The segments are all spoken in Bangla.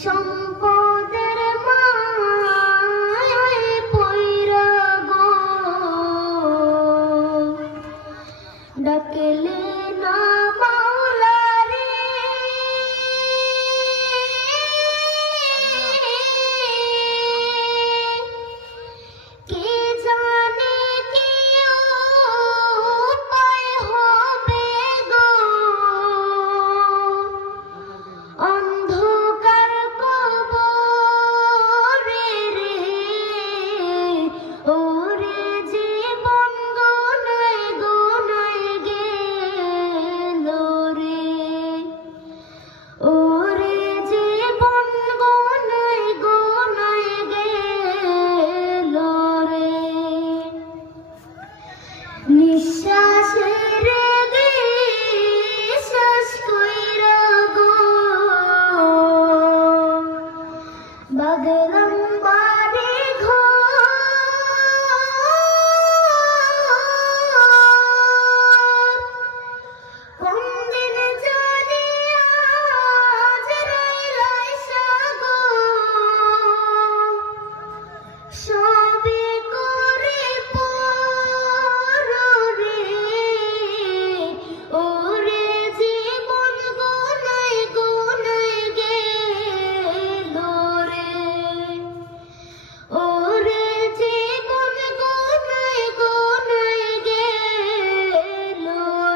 সম্পদের মায়ায় পইরা গো ডাকলে না মাওলা রে কে জানে কি উপায় হবে গো অন্ধকার কবরে রে ওরে জীবন গোনায় গোনায় গেল রে ওরে জীবন গোনায় গোনায় গেল রে নিঃশ্বাসের বিশ্বাস কইরা গো বাগলাম বাড়ি ঘর কোনদিন জানি আজ রাইলাইসা গো সবে করে পর রে ওরে জীবন গোনায় গোনায় গেল রে ওরে জীবন গোনায় গোনায় গেল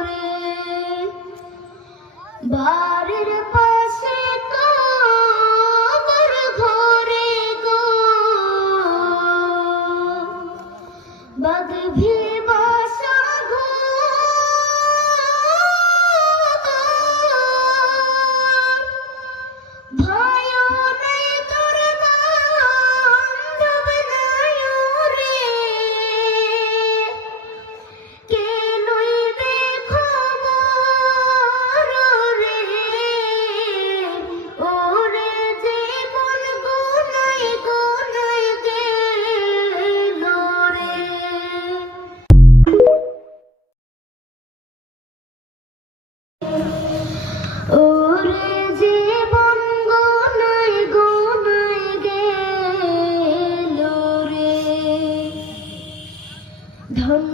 রে বাড়ির পাশে কবর ঘরে গো বাগভি বাসা ঘর ভয়ও নাই তোর বান্ধব নাই রে কে লইবে খবর রে ওরে জীবন গোনায় গোনায় গেল রে ওরে জীবন গোনায় গোনায় গেল রে ধন